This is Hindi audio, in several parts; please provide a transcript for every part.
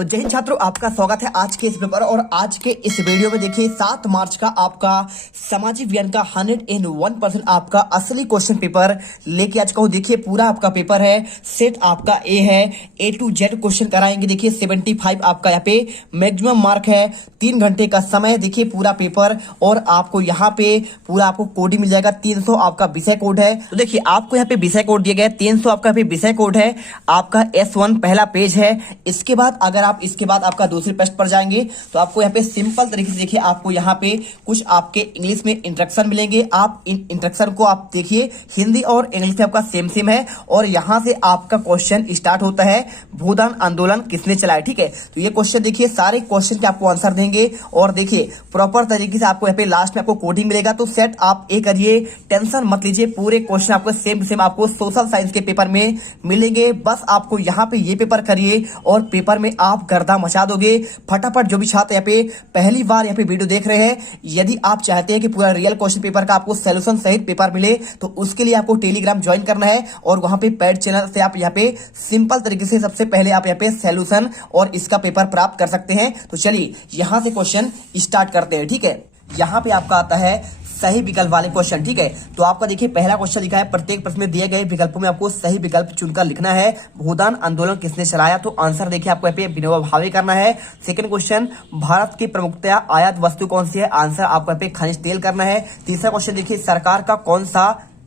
तो जय हिंद छात्रों, आपका स्वागत है आज के इस पेपर और आज के इस वीडियो में। देखिए 7 मार्च का आपका सामाजिक विज्ञान का 101% आपका असली क्वेश्चन पेपर लेके आज का हूं। देखिए पूरा आपका पेपर है, सेट आपका ए है, A to Z क्वेश्चन कराएंगे। देखिए 75 आपका यहाँ पे मैक्सिमम मार्क है, 3 घंटे का समय। देखिए पूरा पेपर और आपको यहाँ पे पूरा आपको कोड ही मिल जाएगा। 300 आपका विषय कोड है। तो देखिए आपको यहाँ पे विषय कोड दिया गया है, 300 आपका यहाँ पे विषय कोड है। आपका S1 पहला पेज है। इसके बाद अगर आप इसके बाद आपका दूसरे पृष्ठ पर जाएंगे तो आपको यहाँ पे सिंपल तरीके से देखिए आपको यहाँ पे कुछ आपके इंग्लिश में इंस्ट्रक्शन मिलेंगे। आप इन इंस्ट्रक्शन को आप देखिए, हिंदी और इंग्लिश में आपका सेम है और यहाँ से आपका क्वेश्चन स्टार्ट होता है, भूदान आंदोलन किसने चलाया। ठीक है, तो ये क्वेश्चन देखिए सारे क्वेश्चन के आपको आंसर देंगे और देखिए प्रॉपर तरीके से आपको यहाँ पे लास्ट में आपको कोडिंग मिलेगा। तो सेट आप ए करिए, टेंशन मत लीजिए, पूरे क्वेश्चन आपको सेम आपको सोशल साइंस के पेपर में मिलेंगे। बस आपको यहाँ पे ये पेपर करिए और पेपर में आप गर्दा मचा दोगे फटाफट। जो भी छात्र यहाँ पे पहली बार यहाँ पे वीडियो देख रहे हैं, यदि आप चाहते हैं कि पूरा रियल क्वेश्चन पेपर का आपको सॉल्यूशन सहित पेपर मिले तो उसके लिए आपको टेलीग्राम ज्वाइन करना है और वहां पे पेड चैनल से आप यहाँ पे सिंपल तरीके से सबसे पहले आप यहाँ पे सॉल्यूशन और इसका पेपर प्राप्त कर सकते हैं। तो चलिए यहां से क्वेश्चन स्टार्ट करते हैं। ठीक है, यहाँ पे आपका आता है सही विकल्प वाले क्वेश्चन। ठीक है, तो आपका देखिए पहला क्वेश्चन लिखा है, प्रत्येक प्रश्न में दिए गए विकल्पों में आपको सही विकल्प चुनकर लिखना है। भूदान आंदोलन किसने चलाया, तो आंसर देखिए आपको यहाँ पे विनोबा भावे करना है। सेकंड क्वेश्चन, भारत की प्रमुखतया आयात वस्तु कौन सी है, आंसर आपको यहाँ पे खनिज तेल करना है। तीसरा क्वेश्चन देखिए, सरकार का कौन सा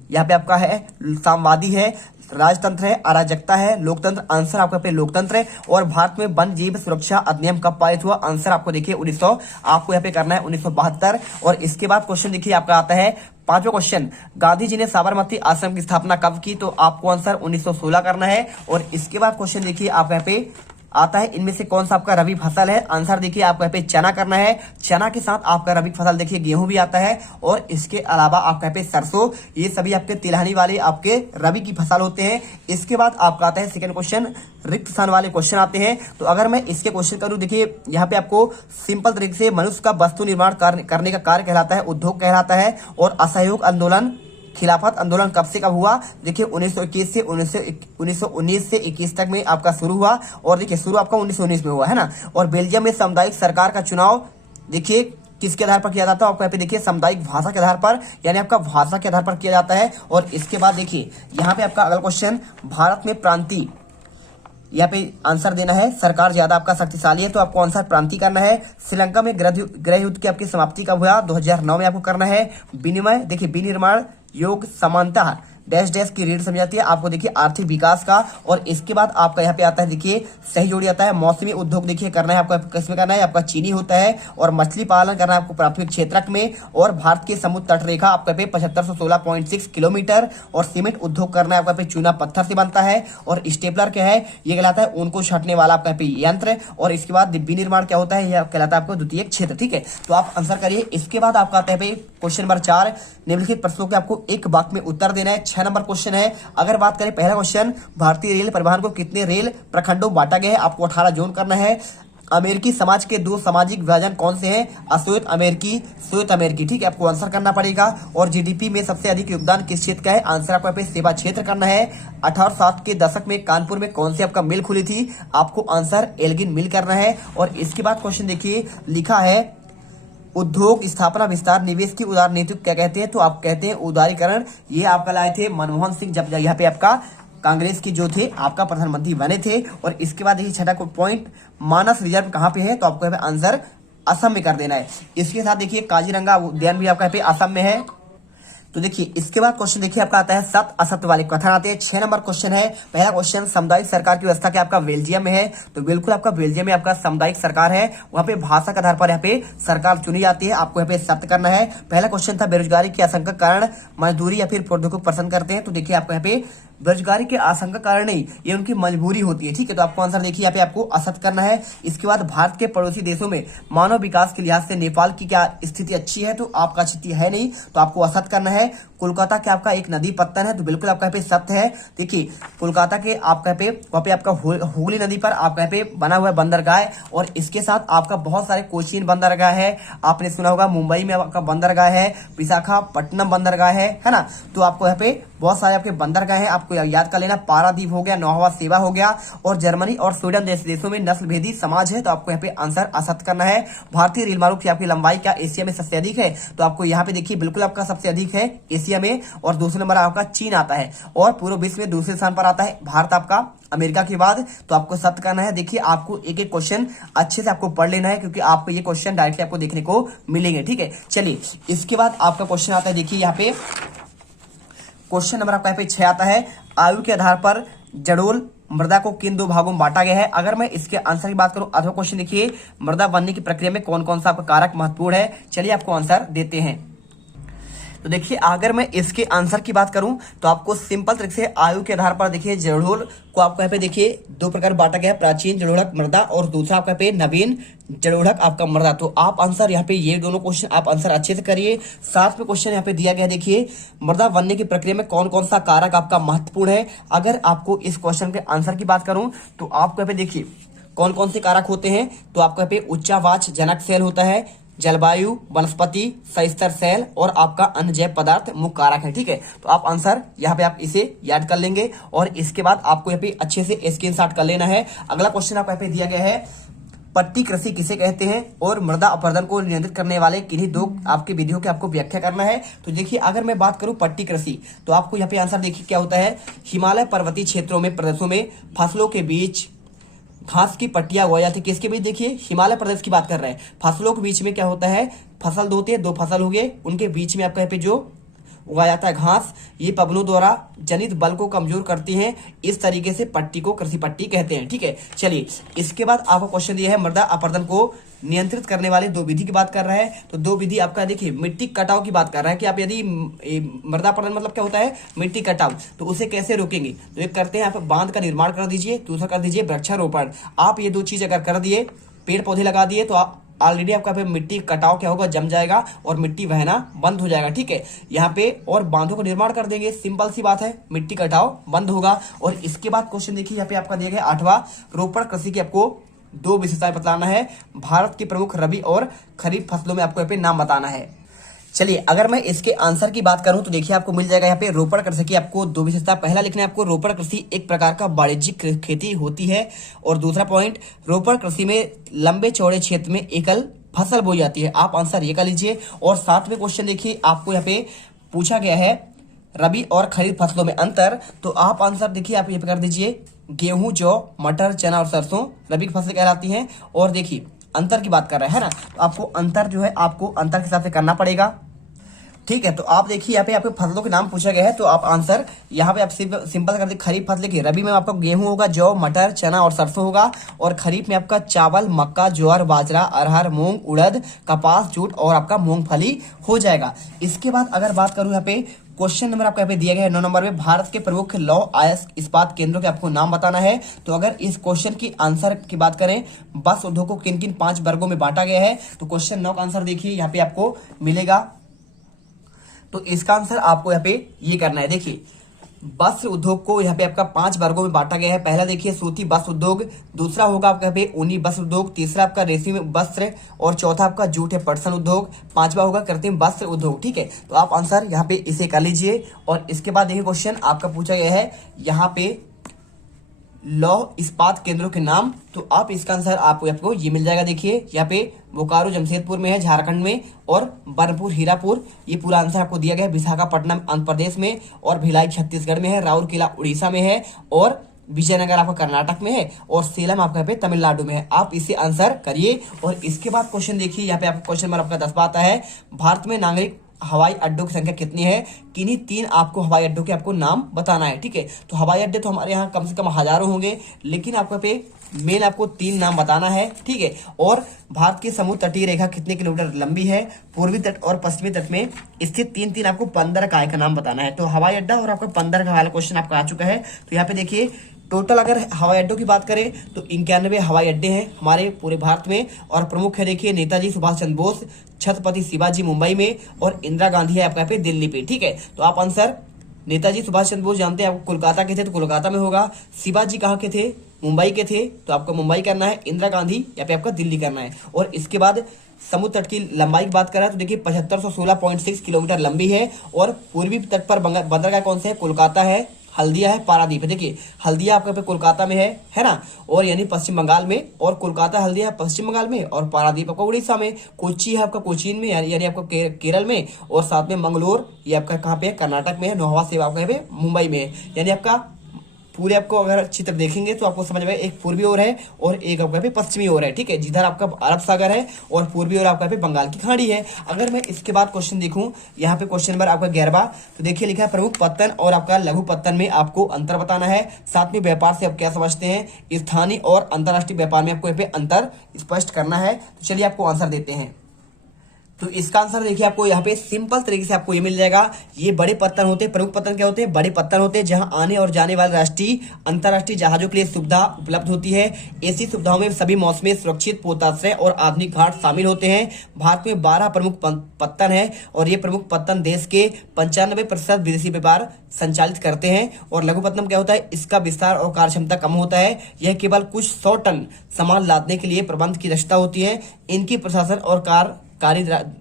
यहाँ पे आपका है साम्यवादी है, राजतंत्र है, अराजकता है, लोकतंत्र, आंसर आपका पे लोकतंत्र है। और भारत में वन जीव सुरक्षा अधिनियम कब पारित हुआ, आंसर आपको देखिए 1900 आपको यहाँ पे करना है 1972। और इसके बाद क्वेश्चन देखिए आपका आता है पांचवा क्वेश्चन, गांधी जी ने साबरमती आश्रम की स्थापना कब की, तो आपको आंसर 1916 करना है। और इसके बाद क्वेश्चन देखिए आपका यहाँ पे आता है, इनमें से कौन सा आपका रबी फसल है, आंसर देखिए आपको यहाँ पे चना करना है। चना के साथ आपका रबी फसल देखिए गेहूं भी आता है और इसके अलावा आपका यहाँ पे सरसों, ये सभी आपके तिलहनी वाले आपके रबी की फसल होते हैं। इसके बाद आपका आता है सेकंड क्वेश्चन, रिक्त स्थान वाले क्वेश्चन आते हैं। तो अगर मैं इसके क्वेश्चन करूं, देखिए यहाँ पे आपको सिंपल तरीके से मनुष्य का वस्तु निर्माण करने का कार्य कहलाता है, उद्योग कहलाता है। और असहयोग आंदोलन खिलाफत आंदोलन कब से कब हुआ, देखिए 1921 से 1919 से 21 तक में आपका शुरू हुआ और देखिए शुरू आपका 1919 में हुआ है ना। और बेल्जियम में सामुदायिक सरकार का चुनाव देखिए किसके आधार पर किया जाता है, आपको यहाँ पे देखिए सामुदायिक भाषा के आधार पर, यानी आपका भाषा के आधार पर किया जाता है। और इसके बाद देखिए यहाँ पे आपका अगला क्वेश्चन, भारत में प्रांतीय, यहाँ पे आंसर देना है सरकार ज्यादा आपका शक्तिशाली है, तो आपको आंसर प्रांतीय करना है। श्रीलंका में गृह युद्ध की आपकी समाप्ति कब हुआ, 2009 में आपको करना है। विनिमय देखिए विनिर्माण योग समानता डैश डैश की रीढ़ समझ जाती है, आपको देखिए आर्थिक विकास का। और इसके बाद आपका यहाँ पे आता है देखिए सही जोड़ी आता है, मौसमी उद्योग देखिए करना है आपको, किसमें करना है, आपका चीनी होता है। और मछली पालन करना है आपको प्राथमिक क्षेत्रक में। और भारत की समुद्र तट रेखा आपका पे 7516.6 किलोमीटर। और सीमेंट उद्योग करना है आपका पे चूना पत्थर से बनता है। और स्टेपलर क्या है, ये कहलाता है ऊन को छाटने वाला आपका पे यंत्र। और इसके बाद विनिर्माण क्या होता है, यह कहलाता है आपको द्वितीयक क्षेत्र। ठीक है, तो आप आंसर करिए। इसके बाद आपका आता है क्वेश्चन नंबर 4, निम्नलिखित प्रश्नों के आपको एक वाक्य में उत्तर देना है। 6 नंबर क्वेश्चन है, अगर बात करें पहला क्वेश्चन, भारतीय रेल परिवहन को कितने रेल प्रखंडों बांटा गया है, आपको 18 जोन करना है। अमेरिकी समाज के 2 सामाजिक विभाजन कौन से हैं, अश्वेत अमेरिकी, श्वेत अमेरिकी। ठीक है, आपको आंसर करना पड़ेगा। और जीडीपी में सबसे अधिक योगदान किस क्षेत्र का है, आंसर आपको यहाँ पे सेवा क्षेत्र करना है। 1860 के दशक में कानपुर में कौन सी आपका मिल खुली थी, आपको आंसर एल्गिन मिल करना है। और इसके बाद क्वेश्चन देखिए लिखा है, उद्योग स्थापना विस्तार निवेश की उदार नीति क्या कहते हैं, तो आप कहते हैं उदारीकरण। ये आपका लाए थे मनमोहन सिंह, जब यहाँ पे आपका कांग्रेस की जो थे आपका प्रधानमंत्री बने थे। और इसके बाद देखिए छठा पॉइंट, मानस रिजर्व कहाँ पे है, तो आपको यहाँ पे आंसर असम में कर देना है। इसके साथ देखिए काजीरंगा उद्यान भी आपका यहाँ पे असम में है। तो देखिए इसके बाद क्वेश्चन देखिए आपका आता है सत्य असत्य वाले कथन आते हैं। 6 नंबर क्वेश्चन है, पहला क्वेश्चन, सामुदायिक सरकार की व्यवस्था क्या आपका बेल्जियम में है, तो बिल्कुल आपका बेल्जियम में आपका सामुदायिक सरकार है, वहां पे भाषा के आधार पर यहाँ पे सरकार चुनी जाती है, आपको यहाँ पे सत्य करना है। पहला क्वेश्चन था, बेरोजगारी की आशंका कारण मजदूरी या फिर प्रौद्योगिकी पसंद करते हैं, तो देखिए आपको यहाँ पे बेरोजगारी के आशंका कारण नहीं, ये उनकी मजबूरी होती है। ठीक है, तो आपको आंसर देखिए यहाँ पे आपको असत्य करना है। इसके बाद भारत के पड़ोसी देशों में मानव विकास के लिहाज से नेपाल की क्या स्थिति अच्छी है, तो आपका स्थिति है नहीं, तो आपको असत्य करना है। कोलकाता के आपका एक नदी पत्तन है, तो बिल्कुल आपका यहाँ पे सत्य है। देखिए कोलकाता के आपका यहाँ पे वहाँ पे आपका हुगली नदी पर आपका यहाँ पे बना हुआ है बंदरगाह है, और इसके साथ आपका बहुत सारे कोचीन बंदरगाह है, आपने सुना होगा मुंबई में आपका बंदरगाह है, विशाखापट्टनम बंदरगाह है ना। तो आपको यहाँ पे बहुत सारे आपके बंदरगाह हैं, आपको याद कर लेना। पारादीप हो गया, नौहवा सेवा हो गया, और जर्मनी और स्वीडन देशों में नस्ल भेदी समाज है, तो आपको यहाँ पे आंसर असत्य करना है। भारतीय रेल मार्ग की आपकी लंबाई क्या एशिया में सबसे अधिक है, तो आपको यहाँ पे देखिए बिल्कुल आपका सबसे अधिक है एशिया में, और दूसरे नंबर आपका चीन आता है, और पूरे विश्व में दूसरे स्थान पर आता है भारत आपका अमेरिका के बाद। तो आपको सत्य करना है। देखिए आपको एक एक क्वेश्चन अच्छे से आपको पढ़ लेना है, क्योंकि आपको ये क्वेश्चन डायरेक्टली आपको देखने को मिलेंगे, ठीक है। चलिए इसके बाद आपका क्वेश्चन आता है, देखिए यहाँ पे क्वेश्चन नंबर आपका यहाँ पे 6 आता है, आयु के आधार पर जड़ोल मृदा को किन 2 भागों में बांटा गया है। अगर मैं इसके आंसर की बात करूं, अथवा क्वेश्चन देखिए मृदा बनने की प्रक्रिया में कौन कौन सा आपका कारक महत्वपूर्ण है। चलिए आपको आंसर देते हैं। तो देखिए अगर मैं इसके आंसर की बात करूं, तो आपको सिंपल तरीके से आयु के आधार पर देखिए जड़ोल को आपको यहाँ पे देखिए 2 प्रकार बांटा गया है, प्राचीन जड़ोढ़क मृदा और दूसरा आपका पे नवीन जड़ोढ़क आपका मृदा। तो आप आंसर यहाँ पे ये दोनों क्वेश्चन आप आंसर अच्छे से करिए। साथ में क्वेश्चन यहाँ पे दिया गया है, देखिए मृदा बनने की प्रक्रिया में कौन कौन सा कारक आपका महत्वपूर्ण है। अगर आपको इस क्वेश्चन के आंसर की बात करूं, तो आपको यहाँ पे देखिए कौन कौन से कारक होते हैं। तो आपको यहाँ पे उच्चावाच जनक सेल होता है, जलवायु, वनस्पति, सस्तर सेल और आपका अन्य जैव पदार्थ मुख्य कारक है, ठीक है। तो आप आंसर यहाँ पे आप इसे याद कर लेंगे, और इसके बाद आपको यहाँ पे अच्छे से स्क्रीनशॉट कर लेना है। अगला क्वेश्चन आपको यहाँ पे दिया गया है, पट्टी कृषि किसे कहते हैं, और मृदा अपरदन को नियंत्रित करने वाले किन्हीं 2 आपकी विधियों की आपको व्याख्या करना है। तो देखिए अगर मैं बात करूं पट्टी कृषि, तो आपको यहाँ पे आंसर देखिए क्या होता है, हिमालय पर्वतीय क्षेत्रों में प्रदेशों में फसलों के बीच घास की पट्टियां उगाई जाती है। किसके बीच, देखिए हिमालय प्रदेश की बात कर रहे हैं। फसलों के बीच में क्या होता है, फसल 2 होते हैं, 2 फसल हो गए, उनके बीच में आपका यहाँ पे जो उगाया जाता है घास, ये पवनों द्वारा जनित बल को कमजोर करती हैं। इस तरीके से पट्टी को कृषि पट्टी कहते हैं, ठीक है। चलिए इसके बाद आपका क्वेश्चन दिया है, मृदा अपरदन को नियंत्रित करने वाले 2 विधि की बात कर रहा है। तो 2 विधि आपका देखिए मिट्टी कटाव की बात कर रहा है कि आप यदि मृदा अपरदन मतलब क्या होता है, मिट्टी कटाव, तो उसे कैसे रोकेंगे। तो एक करते हैं, आप बांध का निर्माण कर दीजिए, दूसरा कर दीजिए वृक्षारोपण। आप ये 2 चीज अगर कर दिए, पेड़ पौधे लगा दिए, तो आप ऑलरेडी आपका पे मिट्टी कटाव क्या होगा, जम जाएगा और मिट्टी बहना बंद हो जाएगा, ठीक है। यहाँ पे और बांधों का निर्माण कर देंगे, सिंपल सी बात है, मिट्टी कटाव बंद होगा। और इसके बाद क्वेश्चन देखिए यहाँ पे आपका दिया गया 8वां, रोपण कृषि की आपको 2 विशेषताएं बताना है। भारत की प्रमुख रबी और खरीफ फसलों में आपको यहाँ पे नाम बताना है। चलिए अगर मैं इसके आंसर की बात करूं, तो देखिए आपको मिल जाएगा यहाँ पे रोपण कृषि की आपको 2 विशेषता। पहला लिखना है आपको, रोपण कृषि एक प्रकार का वाणिज्यिक खेती होती है, और दूसरा पॉइंट, रोपण कृषि में लंबे चौड़े क्षेत्र में एकल फसल बोई जाती है। आप आंसर ये कर लीजिए। और साथ में क्वेश्चन देखिए आपको यहाँ पे पूछा गया है रबी और खरीफ फसलों में अंतर। तो आप आंसर देखिए आप ये कर दीजिए, गेहूं, जौ, मटर, चना और सरसों रबी की फसलें कहलाती हैं। और देखिए अंतर की बात कर रहा है ना, तो आपको अंतर जो है आपको अंतर के हिसाब से करना पड़ेगा, ठीक है। तो आप देखिए यहाँ पे आपके फसलों के नाम पूछा गया है, तो आप आंसर यहाँ पे आप सिंपल कर दीजिए। खरीफ फसल की रबी में आपका गेहूं होगा, जौ, मटर, चना और सरसों होगा, और खरीफ में आपका चावल, मक्का, ज्वार, बाजरा, अरहर, मूंग, उड़द, कपास, जूट और आपका मूंगफली हो जाएगा। इसके बाद अगर बात करूं यहाँ पे क्वेश्चन नंबर आपको यहाँ पे दिया गया है 9 नंबर में, भारत के प्रमुख लौह अयस्क इस्पात केंद्रों के आपको नाम बताना है। तो अगर इस क्वेश्चन की आंसर की बात करें, बस उद्योग को किन किन 5 वर्गों में बांटा गया है, तो क्वेश्चन 9 का आंसर देखिए यहाँ पे आपको मिलेगा। तो इसका आंसर आपको यहाँ पे ये करना है। देखिए वस्त्र उद्योग को यहाँ पे आपका 5 वर्गों में बांटा गया है। पहला देखिए सूती वस्त्र उद्योग, दूसरा होगा आपका यहाँ पे ऊनी वस्त्र उद्योग, तीसरा आपका रेशमी वस्त्र, और चौथा आपका जूट है पटसन उद्योग, 5वां होगा कृत्रिम वस्त्र उद्योग, ठीक है। तो आप आंसर यहाँ पे इसे कर लीजिए। और इसके बाद देखिए क्वेश्चन आपका पूछा गया है यहाँ पे लौह इस्पात केंद्रों के नाम, तो आप इसका आंसर आपको ये मिल जाएगा। देखिए यहाँ पे बोकारो जमशेदपुर में है झारखंड में, और बरनपुर हीरापुर, ये पूरा आंसर आपको दिया गया है, विशाखापट्टनम आंध्र प्रदेश में, और भिलाई छत्तीसगढ़ में है, राउरकेला उड़ीसा में है, और विजयनगर आपका कर्नाटक में है, और सेलम आपका यहाँ पे तमिलनाडु में है। आप इसे आंसर करिए। और इसके बाद क्वेश्चन देखिए यहाँ पे आपको क्वेश्चन नंबर आपका 10 आता है, भारत में नागरिक हवाई अड्डों की संख्या कितनी है, किन्हीं 3 आपको हवाई अड्डों के आपको नाम बताना है, ठीक है। तो हवाई अड्डे तो हमारे यहाँ कम से कम हजारों होंगे, लेकिन आपको पे मेन आपको 3 नाम बताना है, ठीक है। और भारत की समुद्र तटीय रेखा कितने किलोमीटर लंबी है, पूर्वी तट और पश्चिमी तट में स्थित 3 आपको 15 काय का नाम बताना है। तो हवाई अड्डा और आपका 15 का वाला क्वेश्चन आपका आ चुका है। तो यहाँ पे देखिए टोटल अगर हवाई अड्डों की बात करें तो 91 हवाई अड्डे हैं हमारे पूरे भारत में। और प्रमुख है देखिए नेताजी सुभाष चंद्र बोस, छत्रपति शिवाजी मुंबई में, और इंदिरा गांधी है आपका यहाँ पे दिल्ली पे। ठीक है, तो आप आंसर नेताजी सुभाष चंद्र बोस जानते हैं, आपको कोलकाता के थे तो कोलकाता में होगा। शिवाजी कहाँ के थे? मुंबई के थे, तो आपको मुंबई करना है। इंदिरा गांधी यहाँ पे आपका दिल्ली करना है। और इसके बाद समुद्र तट की लंबाई की बात करें तो देखिए 7516.6 किलोमीटर लंबी है। और पूर्वी तट पर बंदरगाह कौन से है? कोलकाता है, हल्दिया है, पारादीप है। देखिए हल्दिया आपका पे कोलकाता में है ना, और यानी पश्चिम बंगाल में, और कोलकाता हल्दिया पश्चिम बंगाल में, और पारादीप आपका उड़ीसा में, कोच्चि है आपका कोचीन में यानी आपका केरल में, और साथ में मंगलोर ये आपका कहाँ पे है? कर्नाटक में है। नौहवा सेवा आपका यहाँ पे मुंबई में है। यानी आपका पूरे आपको अगर चित्र देखेंगे तो आपको समझ में एक पूर्वी ओर है और एक आपका पे पश्चिमी ओर है। ठीक है, जिधर आपका अरब सागर है और पूर्वी ओर आपका पे बंगाल की खाड़ी है। अगर मैं इसके बाद क्वेश्चन देखूं, यहाँ पे क्वेश्चन नंबर आपका 11, तो देखिए लिखा है प्रमुख पत्तन और आपका लघु पत्तन में आपको अंतर बताना है। साथ में व्यापार से आप क्या समझते हैं, स्थानीय और अंतर्राष्ट्रीय व्यापार में आपको यहाँ पे अंतर स्पष्ट करना है। तो चलिए आपको आंसर देते हैं। तो इसका आंसर देखिए आपको यहाँ पे सिंपल तरीके से आपको ये मिल जाएगा। ये बड़े पत्तन होते हैं। प्रमुख पत्तन क्या होते हैं? बड़े पत्तन होते हैं जहां आने और जाने वाले राष्ट्रीय अंतर्राष्ट्रीय जहाजों के लिए सुविधा उपलब्ध होती है। ऐसी सुविधाओं में सभी मौसमी सुरक्षित पोताश्रय और आधुनिक घाट शामिल होते हैं। भारत में 12 प्रमुख पत्तन है और ये प्रमुख पत्तन देश के 95% विदेशी व्यापार संचालित करते हैं। और लघु पत्तन क्या होता है? इसका विस्तार और कार्यक्षमता कम होता है। यह केवल कुछ 100 टन सामान लादने के लिए प्रबंध की दक्षता होती है। इनकी प्रशासन और कार्य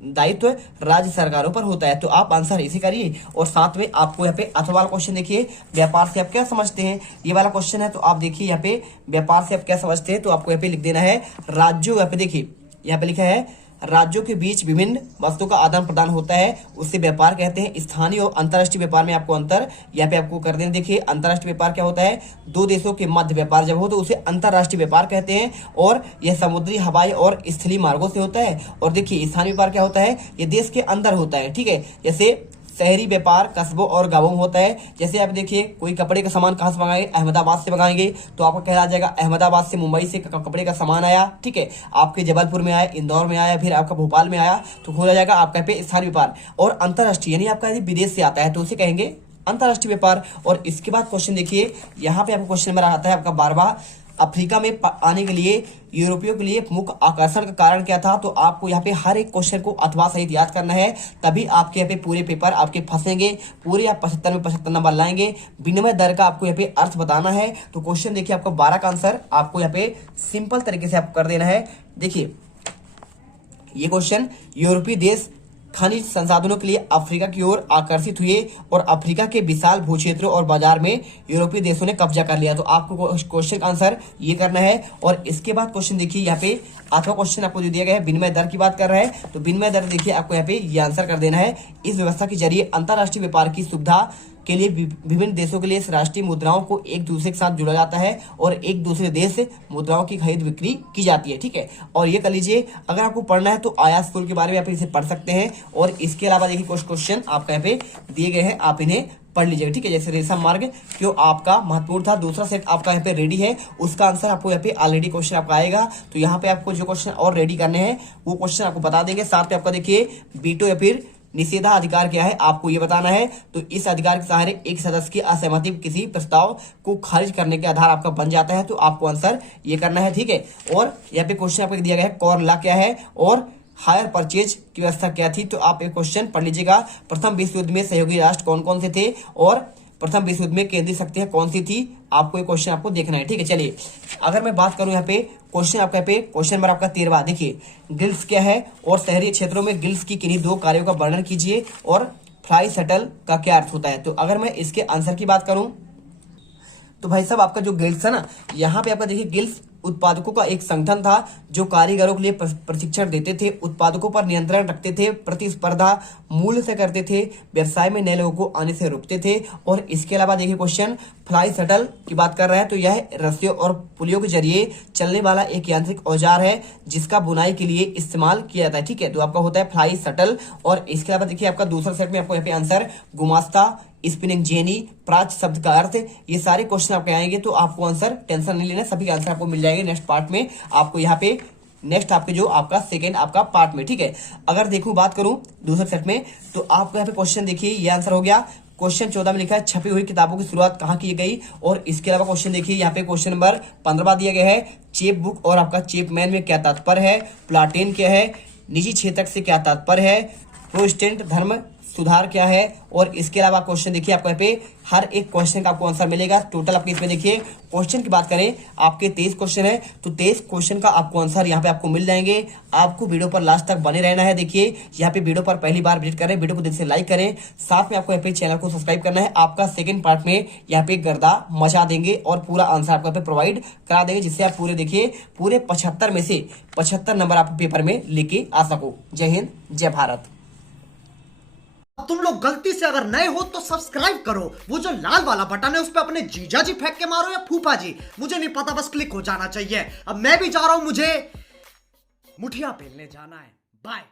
दायित्व राज्य सरकारों पर होता है। तो आप आंसर इसे करिए। और साथ में आपको यहाँ पे अथवा वाला क्वेश्चन देखिए, व्यापार से आप क्या समझते हैं, ये वाला क्वेश्चन है। तो आप देखिए यहाँ पे व्यापार से आप क्या समझते हैं, तो आपको यहाँ पे लिख देना है राज्यों। यहाँ पे देखिए यहाँ पे लिखा है राज्यों के बीच विभिन्न वस्तुओं का आदान प्रदान होता है, उससे व्यापार कहते हैं। स्थानीय और अंतर्राष्ट्रीय व्यापार में आपको अंतर यहाँ पे आपको कर देना। देखिए अंतर्राष्ट्रीय व्यापार क्या होता है? दो देशों के मध्य व्यापार जब हो तो उसे अंतर्राष्ट्रीय व्यापार कहते हैं। और यह समुद्री, हवाई और स्थलीय मार्गों से होता है। और देखिए स्थानीय व्यापार क्या होता है? ये देश के अंदर होता है। ठीक है, जैसे शहरी व्यापार कस्बों और गांवों में होता है। जैसे आप देखिए कोई कपड़े का सामान कहाँ से मंगाएंगे? अहमदाबाद से मंगाएंगे, तो आपको कहला जाएगा अहमदाबाद से मुंबई से कपड़े का सामान आया। ठीक है, आपके जबलपुर में आया, इंदौर में आया, फिर आपका भोपाल में आया, तो खोला जाएगा आपका पे स्थानीय व्यापार। और अंतर्राष्ट्रीय यानी आपका यदि विदेश से आता है तो उसे कहेंगे अंतर्राष्ट्रीय व्यापार। और इसके बाद क्वेश्चन देखिए, यहाँ पे आपको क्वेश्चन नंबर आता है आपका 12, अफ्रीका में आने के लिए यूरोपियों के लिए मुख्य आकर्षण का कारण क्या था? तो आपको यहाँ पे हर एक क्वेश्चन को अथवा सहित याद करना है, तभी आपके यहाँ पे पूरे पेपर आपके फंसेंगे। पूरे आप 75 में 75 नंबर लाएंगे। विनिमय दर का आपको यहाँ पे अर्थ बताना है। तो क्वेश्चन देखिए आपको 12 का आंसर आपको यहाँ पे सिंपल तरीके से आपको कर देना है। देखिए ये क्वेश्चन, यूरोपीय देश खनिज संसाधनों के लिए अफ्रीका की ओर आकर्षित हुए और अफ्रीका के विशाल भूक्षेत्रों और बाजार में यूरोपीय देशों ने कब्जा कर लिया। तो आपको क्वेश्चन का आंसर ये करना है। और इसके बाद क्वेश्चन देखिए यहाँ पे अथवा क्वेश्चन आपको जो दिया गया है विनिमय दर की बात कर रहा है, तो विनिमय दर देखिए आपको यहाँ पे ये आंसर कर देना है। इस व्यवस्था के जरिए अंतर्राष्ट्रीय व्यापार की सुविधा के लिए विभिन्न देशों के लिए राष्ट्रीय मुद्राओं को एक दूसरे के साथ जुड़ा जाता है और एक दूसरे देश से मुद्राओं की खरीद बिक्री की जाती है। ठीक है, और ये कर लीजिए। अगर आपको पढ़ना है तो आयात शुल्क के बारे में आप इसे पढ़ सकते हैं। और इसके अलावा देखिए कुछ क्वेश्चन आपका यहाँ पे दिए गए हैं, आप इन्हें पढ़ लीजिएगा। ठीक है, जैसे रेशम मार्ग क्यों आपका महत्वपूर्ण था, दूसरा सेट आपका यहाँ पे रेडी है, उसका आंसर आपको यहाँ पे ऑलरेडी क्वेश्चन आपका आएगा। तो यहाँ पे आपको जो क्वेश्चन और रेडी करने हैं वो क्वेश्चन आपको बता देंगे। साथ में आपका देखिए वीटो या फिर निषेधाधिकार क्या है आपको ये बताना है। तो इस अधिकार के सहारे एक सदस्य की असहमति किसी प्रस्ताव को खारिज करने के आधार आपका बन जाता है। तो आपको आंसर ये करना है। ठीक है, और यहाँ पे क्वेश्चन आपको दिया गया है कॉर लॉ क्या है और हायर परचेज की व्यवस्था क्या थी। तो आप एक क्वेश्चन पढ़ लीजिएगा। प्रथम विश्व युद्ध में सहयोगी राष्ट्र कौन कौन से थे और प्रथम विश्व युद्ध में केंद्रीय शक्तियां कौन सी थी, आपको ये क्वेश्चन आपको देखना है। ठीक है, चलिए अगर मैं बात करूं यहाँ पे क्वेश्चन आपका यहाँ पे क्वेश्चन नंबर आपका 13 देखिए गिल्स क्या है और शहरी क्षेत्रों में गिल्स की किन्हीं दो कार्यों का वर्णन कीजिए और फ्लाई शटल का क्या अर्थ होता है। तो अगर मैं इसके आंसर की बात करूं तो भाई साहब आपका जो गिल्ड्स है ना, यहाँ पे आपका देखिए गिल्ड्स उत्पादकों का एक संगठन था जो कारीगरों के लिए प्रशिक्षण देते थे, उत्पादकों पर नियंत्रण रखते थे, प्रतिस्पर्धा मूल्य से करते थे, व्यवसाय में नए लोगों को आने से रोकते थे। और इसके अलावा देखिए क्वेश्चन फ्लाई शटल की बात कर रहा है, तो यह रस्सियों और पुलियों के जरिए चलने वाला एक यांत्रिक औजार है जिसका बुनाई के लिए इस्तेमाल किया जाता है। ठीक है, तो आपका होता है फ्लाई शटल। और इसके अलावा देखिए आपका दूसरा सेट में आपको यहाँ पे आंसर गुमास्ता, स्पिनिंग जेनी, प्राच शब्द का अर्थ, ये सारे क्वेश्चन आपके आएंगे। तो आपको आंसर टेंशन नहीं लेना, सभी के आंसर आपको मिल जाएंगे नेक्स्ट पार्ट में। आपको यहाँ पे नेक्स्ट आपके जो आपका सेकंड आपका पार्ट में। ठीक है, अगर देखूं बात करूं दूसरे सेट में तो आपको यहाँ पे क्वेश्चन देखिए ये आंसर हो गया क्वेश्चन 14 में लिखा है छपी हुई किताबों की शुरुआत कहाँ की गई। और इसके अलावा क्वेश्चन देखिए यहाँ पे क्वेश्चन नंबर 15 दिया गया है, चेप बुक और आपका चेपमैन में क्या तात्पर्य है, प्लाटेन क्या है, निजी क्षेत्र से क्या तात्पर्य है, प्रोटेस्टेंट धर्म सुधार क्या है। और इसके अलावा क्वेश्चन देखिए आपको यहाँ पे हर एक क्वेश्चन का आपको आंसर मिलेगा। टोटल आपके इसमें देखिए क्वेश्चन की बात करें आपके 23 क्वेश्चन है, तो 23 क्वेश्चन का आपको आंसर यहाँ पे आपको मिल जाएंगे। आपको वीडियो पर लास्ट तक बने रहना है। देखिए यहाँ पे वीडियो पर पहली बार विजिट करें, वीडियो को दिल से लाइक करें, साथ में आपको यहाँ पे चैनल को सब्सक्राइब करना है। आपका सेकंड पार्ट में यहाँ पे गर्दा मचा देंगे और पूरा आंसर आपको यहाँ पे प्रोवाइड करा देंगे, जिससे आप पूरे देखिए पूरे 75 में से 75 नंबर आप पेपर में लेके आ सको। जय हिंद, जय भारत। तुम लोग गलती से अगर नए हो तो सब्सक्राइब करो, वो जो लाल वाला बटन है उस पर अपने जीजा जी फेंक के मारो या फूफा जी, मुझे नहीं पता, बस क्लिक हो जाना चाहिए। अब मैं भी जा रहा हूं, मुझे मुठिया पेलने जाना है। बाय।